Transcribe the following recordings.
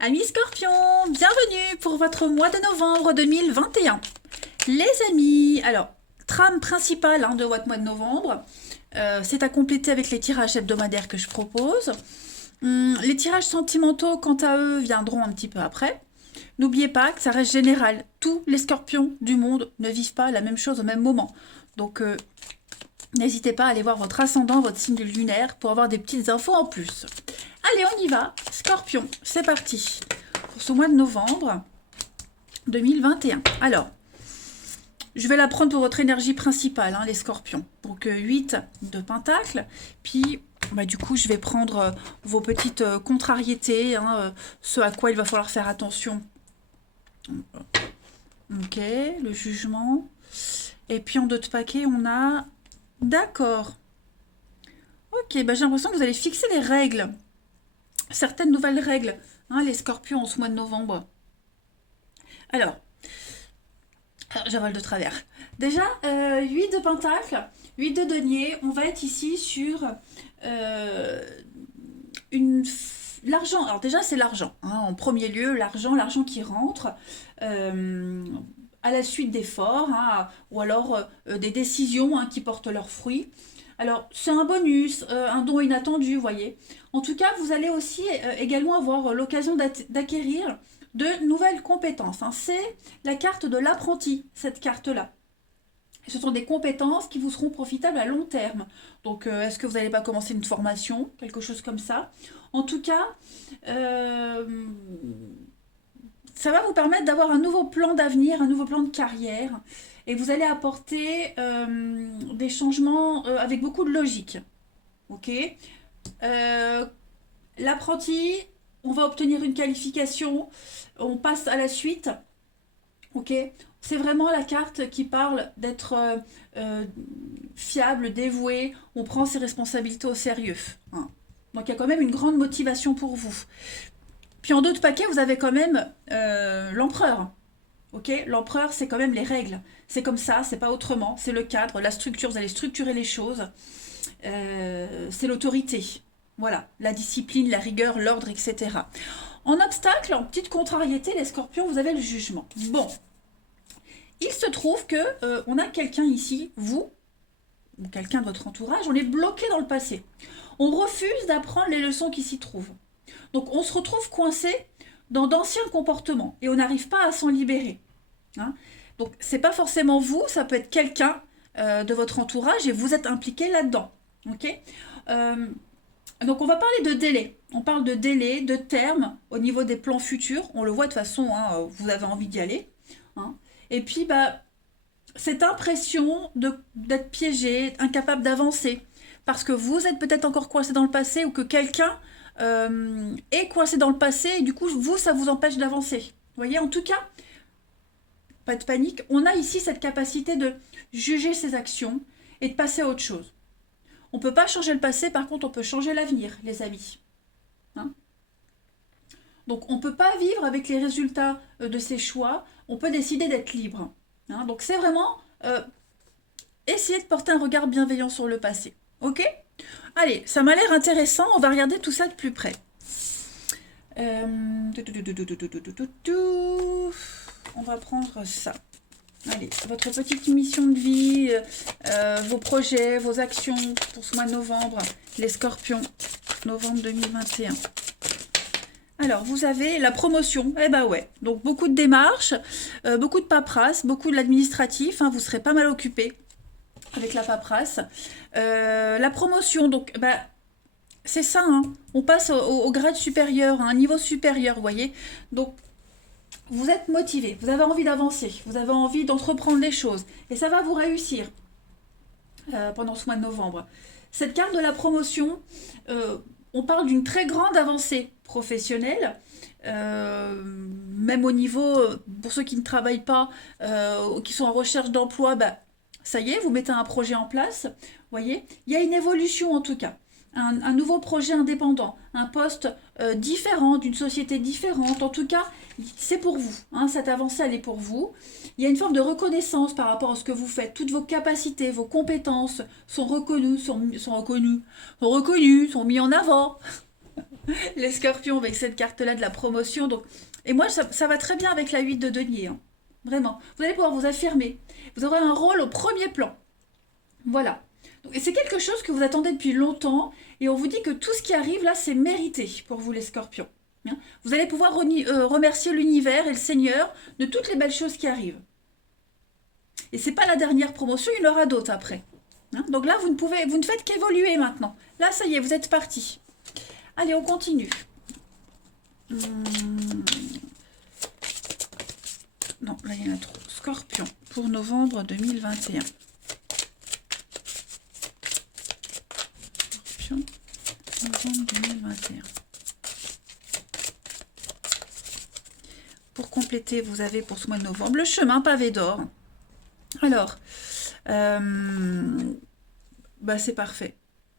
Amis Scorpions, bienvenue pour votre mois de novembre 2021. Les amis, alors, trame principale de votre mois de novembre, c'est à compléter avec les tirages hebdomadaires que je propose. Les tirages sentimentaux, quant à eux, viendront un petit peu après. N'oubliez pas que ça reste général. Tous les scorpions du monde ne vivent pas la même chose au même moment. Donc, n'hésitez pas à aller voir votre ascendant, votre signe lunaire, pour avoir des petites infos en plus. Allez, on y va. Scorpion, c'est parti. Pour ce mois de novembre 2021. Alors, je vais la prendre pour votre énergie principale, les scorpions. Donc, 8 de pentacles. Puis, du coup, je vais prendre vos petites contrariétés, ce à quoi il va falloir faire attention. Ok, le jugement. Et puis, en d'autres paquets, on a... D'accord. Ok, j'ai l'impression que vous allez fixer les règles. Certaines nouvelles règles, les scorpions en ce mois de novembre. Alors, j'avale de travers. Déjà, 8 de pentacle, 8 de denier, on va être ici sur l'argent. Alors déjà, c'est l'argent. En premier lieu, l'argent qui rentre à la suite d'efforts, ou alors des décisions qui portent leurs fruits. Alors, c'est un bonus, un don inattendu, vous voyez. En tout cas, vous allez aussi également avoir l'occasion d'acquérir de nouvelles compétences. C'est la carte de l'apprenti, cette carte-là. Ce sont des compétences qui vous seront profitables à long terme. Donc, est-ce que vous n'allez pas commencer une formation, quelque chose comme ça? En tout cas, ça va vous permettre d'avoir un nouveau plan d'avenir, un nouveau plan de carrière. Et vous allez apporter des changements avec beaucoup de logique. Ok. L'apprenti, on va obtenir une qualification, on passe à la suite. Ok. C'est vraiment la carte qui parle d'être fiable, dévoué, on prend ses responsabilités au sérieux. Donc il y a quand même une grande motivation pour vous. Puis en d'autres paquets, vous avez quand même l'empereur. Ok, l'empereur, c'est quand même les règles. C'est comme ça, c'est pas autrement. C'est le cadre, la structure. Vous allez structurer les choses. C'est l'autorité. Voilà, la discipline, la rigueur, l'ordre, etc. En obstacle, en petite contrariété, les scorpions, vous avez le jugement. Bon, il se trouve que on a quelqu'un ici, vous, ou quelqu'un de votre entourage, on est bloqué dans le passé. On refuse d'apprendre les leçons qui s'y trouvent. Donc on se retrouve coincé dans d'anciens comportements et on n'arrive pas à s'en libérer. Donc c'est pas forcément vous, ça peut être quelqu'un de votre entourage et vous êtes impliqué là-dedans. Ok. Donc on va parler de délai. On parle de délai, de terme au niveau des plans futurs. On le voit de toute façon, vous avez envie d'y aller. Et puis cette impression d'être piégé, incapable d'avancer, parce que vous êtes peut-être encore coincé dans le passé ou que quelqu'un est coincé dans le passé et du coup vous ça vous empêche d'avancer. Vous voyez, en tout cas, pas de panique, on a ici cette capacité de juger ses actions et de passer à autre chose. On ne peut pas changer le passé, par contre on peut changer l'avenir, les amis. Donc on ne peut pas vivre avec les résultats de ses choix, on peut décider d'être libre. Donc c'est vraiment essayer de porter un regard bienveillant sur le passé. Ok ? Allez, ça m'a l'air intéressant, on va regarder tout ça de plus près. On va prendre ça. Allez, votre petite mission de vie, vos projets, vos actions pour ce mois de novembre, les scorpions, novembre 2021. Alors, vous avez la promotion, ouais, donc beaucoup de démarches, beaucoup de paperasse, beaucoup de l'administratif, vous serez pas mal occupé avec la paperasse. La promotion, donc, c'est ça, on passe au grade supérieur, à un niveau supérieur, vous voyez. Donc, vous êtes motivé, vous avez envie d'avancer, vous avez envie d'entreprendre des choses, et ça va vous réussir pendant ce mois de novembre. Cette carte de la promotion, on parle d'une très grande avancée professionnelle, même au niveau, pour ceux qui ne travaillent pas, qui sont en recherche d'emploi, ça y est, vous mettez un projet en place, vous voyez, il y a une évolution en tout cas. Un nouveau projet indépendant, un poste différent, d'une société différente. En tout cas, c'est pour vous. Cette avancée, elle est pour vous. Il y a une forme de reconnaissance par rapport à ce que vous faites. Toutes vos capacités, vos compétences sont reconnues, sont mis en avant. Les scorpions avec cette carte-là de la promotion. Donc... Et moi, ça va très bien avec la 8 de denier. Hein. Vraiment. Vous allez pouvoir vous affirmer. Vous aurez un rôle au premier plan. Voilà. Donc, et c'est quelque chose que vous attendez depuis longtemps. Et on vous dit que tout ce qui arrive là, c'est mérité pour vous les scorpions. Hein. Vous allez pouvoir remercier l'univers et le Seigneur de toutes les belles choses qui arrivent. Et c'est pas la dernière promotion, il y en aura d'autres après. Hein. Donc là, vous ne faites qu'évoluer maintenant. Là, ça y est, vous êtes parti. Allez, on continue. Non, là, il y en a trop. Scorpion, pour novembre 2021. Scorpion, novembre 2021. Pour compléter, vous avez pour ce mois de novembre le chemin pavé d'or. Alors, c'est parfait.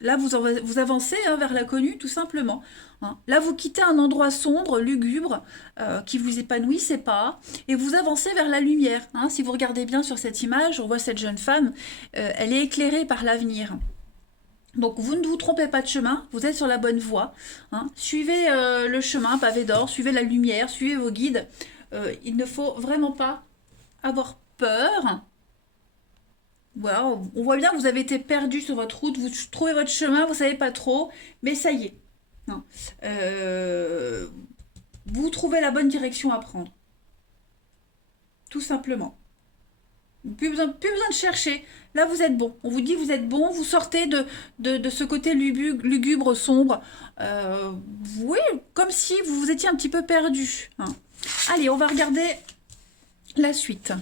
Là, vous avancez hein, vers l'inconnu, tout simplement. Hein. Là, vous quittez un endroit sombre, lugubre, qui vous épanouissait pas, et vous avancez vers la lumière. Hein. Si vous regardez bien sur cette image, on voit cette jeune femme, elle est éclairée par l'avenir. Donc, vous ne vous trompez pas de chemin, vous êtes sur la bonne voie. Hein. Suivez le chemin pavé d'or, suivez la lumière, suivez vos guides. Il ne faut vraiment pas avoir peur. Voilà, on voit bien que vous avez été perdu sur votre route, vous trouvez votre chemin, vous ne savez pas trop, mais ça y est. Non. Vous trouvez la bonne direction à prendre. Tout simplement. Plus besoin de chercher. Là, vous êtes bon. On vous dit que vous êtes bon, vous sortez de ce côté lugubre, sombre. Oui, comme si vous vous étiez un petit peu perdu. Hein. Allez, on va regarder la suite.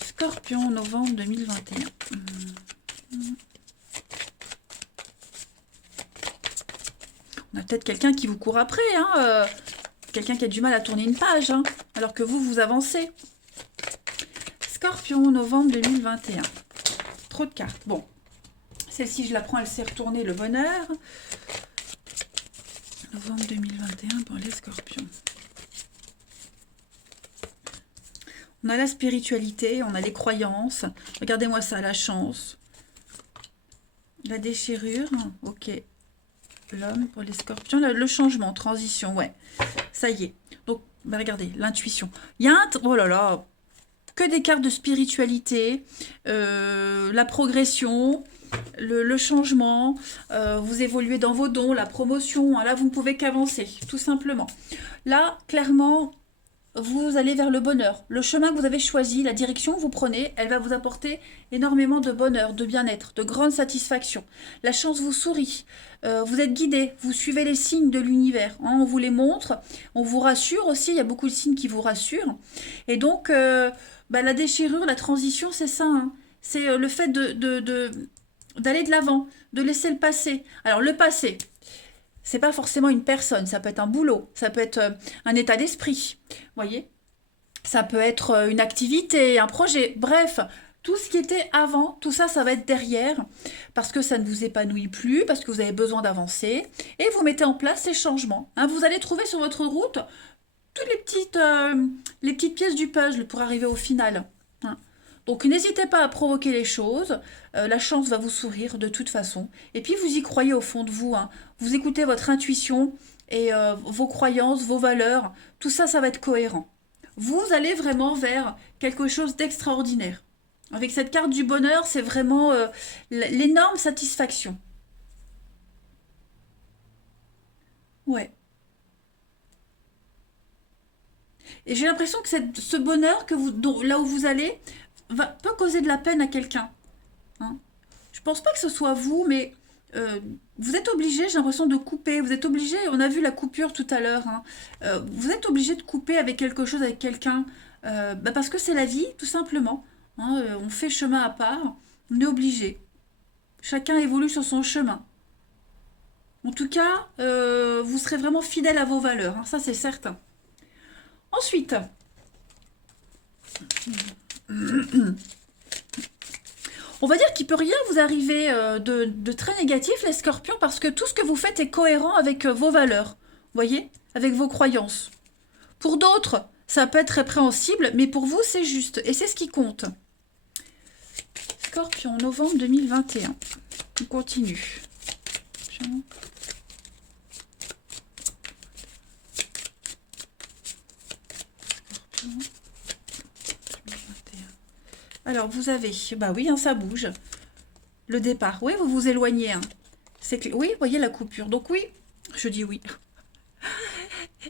Scorpion, novembre 2021. On a peut-être quelqu'un qui vous court après, hein, quelqu'un qui a du mal à tourner une page, hein, alors que vous avancez. Scorpion, novembre 2021. Trop de cartes. Bon, celle-ci, je la prends, elle s'est retournée, le bonheur. Novembre 2021 pour les scorpions. On a la spiritualité, on a les croyances. Regardez-moi ça, la chance. La déchirure, ok. L'homme pour les scorpions, le changement, transition, ouais. Ça y est. Donc, regardez, l'intuition. Il y a un... Oh là là, que des cartes de spiritualité, la progression, le changement, vous évoluez dans vos dons, la promotion. Hein, là, vous ne pouvez qu'avancer, tout simplement. Là, clairement... vous allez vers le bonheur. Le chemin que vous avez choisi, la direction que vous prenez, elle va vous apporter énormément de bonheur, de bien-être, de grande satisfaction. La chance vous sourit. Vous êtes guidé, vous suivez les signes de l'univers. Hein, on vous les montre, on vous rassure aussi, il y a beaucoup de signes qui vous rassurent. Et donc, la déchirure, la transition, c'est ça. Hein. C'est le fait d'aller de l'avant, de laisser le passé. Alors, le passé... c'est pas forcément une personne, ça peut être un boulot, ça peut être un état d'esprit, voyez. Ça peut être une activité, un projet, bref, tout ce qui était avant, tout ça, ça va être derrière, parce que ça ne vous épanouit plus, parce que vous avez besoin d'avancer, et vous mettez en place ces changements. Hein, vous allez trouver sur votre route toutes les petites pièces du puzzle pour arriver au final. Hein. Donc n'hésitez pas à provoquer les choses, la chance va vous sourire de toute façon. Et puis vous y croyez au fond de vous, hein. Vous écoutez votre intuition et vos croyances, vos valeurs, tout ça, ça va être cohérent. Vous allez vraiment vers quelque chose d'extraordinaire. Avec cette carte du bonheur, c'est vraiment l'énorme satisfaction. Ouais. Et j'ai l'impression que ce bonheur là où vous allez peut causer de la peine à quelqu'un. Hein. Je pense pas que ce soit vous, mais vous êtes obligé, j'ai l'impression de couper. Vous êtes obligé, on a vu la coupure tout à l'heure. Hein. Vous êtes obligé de couper avec quelque chose, avec quelqu'un, parce que c'est la vie, tout simplement. Hein, on fait chemin à part, on est obligé. Chacun évolue sur son chemin. En tout cas, vous serez vraiment fidèle à vos valeurs, hein, ça c'est certain. Ensuite, on va dire qu'il peut rien vous arriver de très négatif, les scorpions, parce que tout ce que vous faites est cohérent avec vos valeurs, voyez, avec vos croyances. Pour d'autres, ça peut être répréhensible, mais pour vous, c'est juste, et c'est ce qui compte. Scorpion, novembre 2021. On continue. Alors, vous avez, bah oui, hein, ça bouge. Le départ, oui, vous vous éloignez. Hein. Oui, vous voyez la coupure. Donc oui, je dis oui.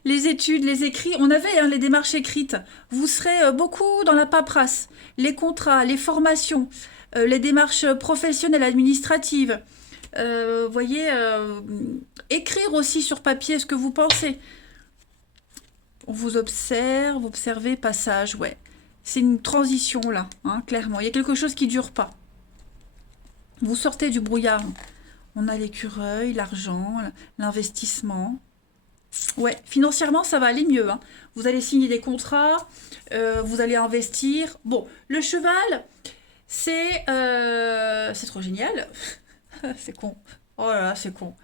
Les études, les écrits, on avait hein, les démarches écrites. Vous serez beaucoup dans la paperasse, les contrats, les formations, les démarches professionnelles, administratives. Voyez, écrire aussi sur papier ce que vous pensez. On vous observe, observez, passage, ouais. C'est une transition là, hein, clairement. Il y a quelque chose qui ne dure pas. Vous sortez du brouillard. On a l'écureuil, l'argent, l'investissement. Ouais, financièrement, ça va aller mieux. Hein. Vous allez signer des contrats, vous allez investir. Bon, le cheval, c'est trop génial. C'est con. Oh là là, c'est con.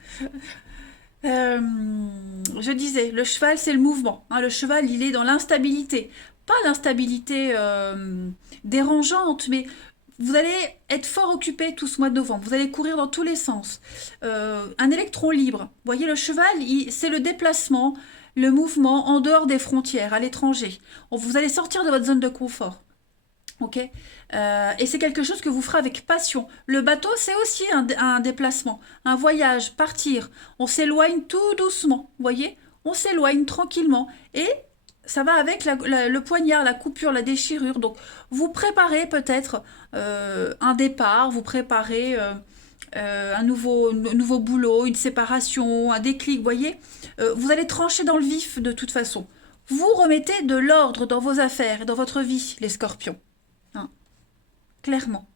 Je disais, le cheval, c'est le mouvement. Hein. Le cheval, il est dans l'instabilité. Pas l'instabilité dérangeante, mais vous allez être fort occupé tout ce mois de novembre. Vous allez courir dans tous les sens. Un électron libre. Vous voyez, le cheval, c'est le déplacement, le mouvement en dehors des frontières, à l'étranger. Vous allez sortir de votre zone de confort. Ok, et c'est quelque chose que vous ferez avec passion. Le bateau, c'est aussi un déplacement, un voyage, partir. On s'éloigne tout doucement, vous voyez? On s'éloigne tranquillement. Et ça va avec le poignard, la coupure, la déchirure. Donc, vous préparez peut-être un départ, vous préparez un nouveau boulot, une séparation, un déclic, vous voyez? Vous allez trancher dans le vif de toute façon. Vous remettez de l'ordre dans vos affaires et dans votre vie, les scorpions. Hein, clairement.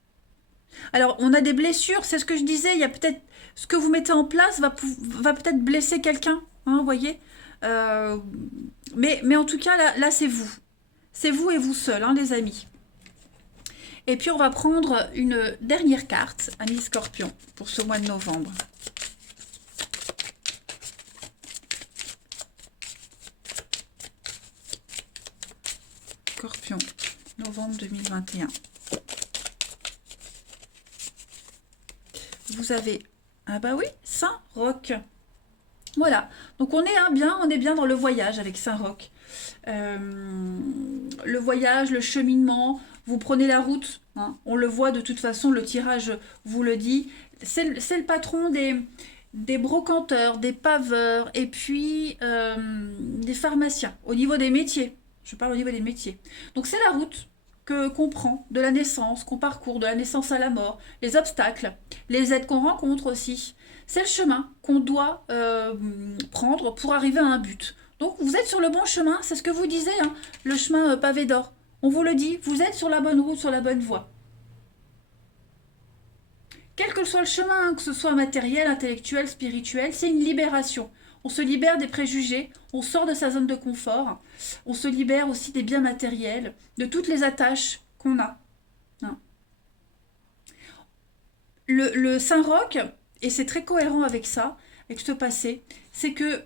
Alors, on a des blessures, c'est ce que je disais, il y a peut-être ce que vous mettez en place va peut-être blesser quelqu'un, hein, vous voyez. Euh, mais en tout cas, là c'est vous. C'est vous et vous seul, hein, les amis. Et puis, on va prendre une dernière carte, amis Scorpion, pour ce mois de novembre. Scorpion, novembre 2021. Vous avez, ah bah oui, Saint-Roch. Voilà, donc on est bien dans le voyage avec Saint-Roch. Le voyage, le cheminement, vous prenez la route, hein, on le voit de toute façon, le tirage vous le dit. C'est le patron des brocanteurs, des paveurs et puis des pharmaciens, au niveau des métiers. Je parle au niveau des métiers. Donc c'est la route qu'on prend, de la naissance, qu'on parcourt, de la naissance à la mort, les obstacles, les aides qu'on rencontre aussi. C'est le chemin qu'on doit prendre pour arriver à un but. Donc vous êtes sur le bon chemin, c'est ce que vous disiez, hein, le chemin pavé d'or. On vous le dit, vous êtes sur la bonne route, sur la bonne voie. Quel que soit le chemin, hein, que ce soit matériel, intellectuel, spirituel, c'est une libération. On se libère des préjugés, on sort de sa zone de confort, on se libère aussi des biens matériels, de toutes les attaches qu'on a. Hein. Le Saint-Roch, et c'est très cohérent avec ça, avec ce passé, c'est que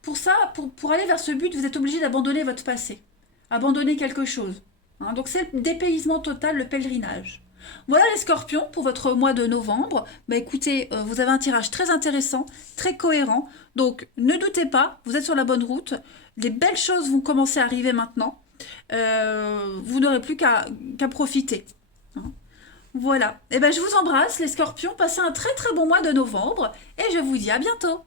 pour ça, pour aller vers ce but, vous êtes obligé d'abandonner votre passé, abandonner quelque chose. Hein. Donc c'est le dépaysement total, le pèlerinage. Voilà les scorpions pour votre mois de novembre. Bah écoutez, vous avez un tirage très intéressant, très cohérent. Donc ne doutez pas, vous êtes sur la bonne route. Les belles choses vont commencer à arriver maintenant. Vous n'aurez plus qu'à profiter. Hein. Voilà. Et ben je vous embrasse les scorpions. Passez un très très bon mois de novembre et je vous dis à bientôt.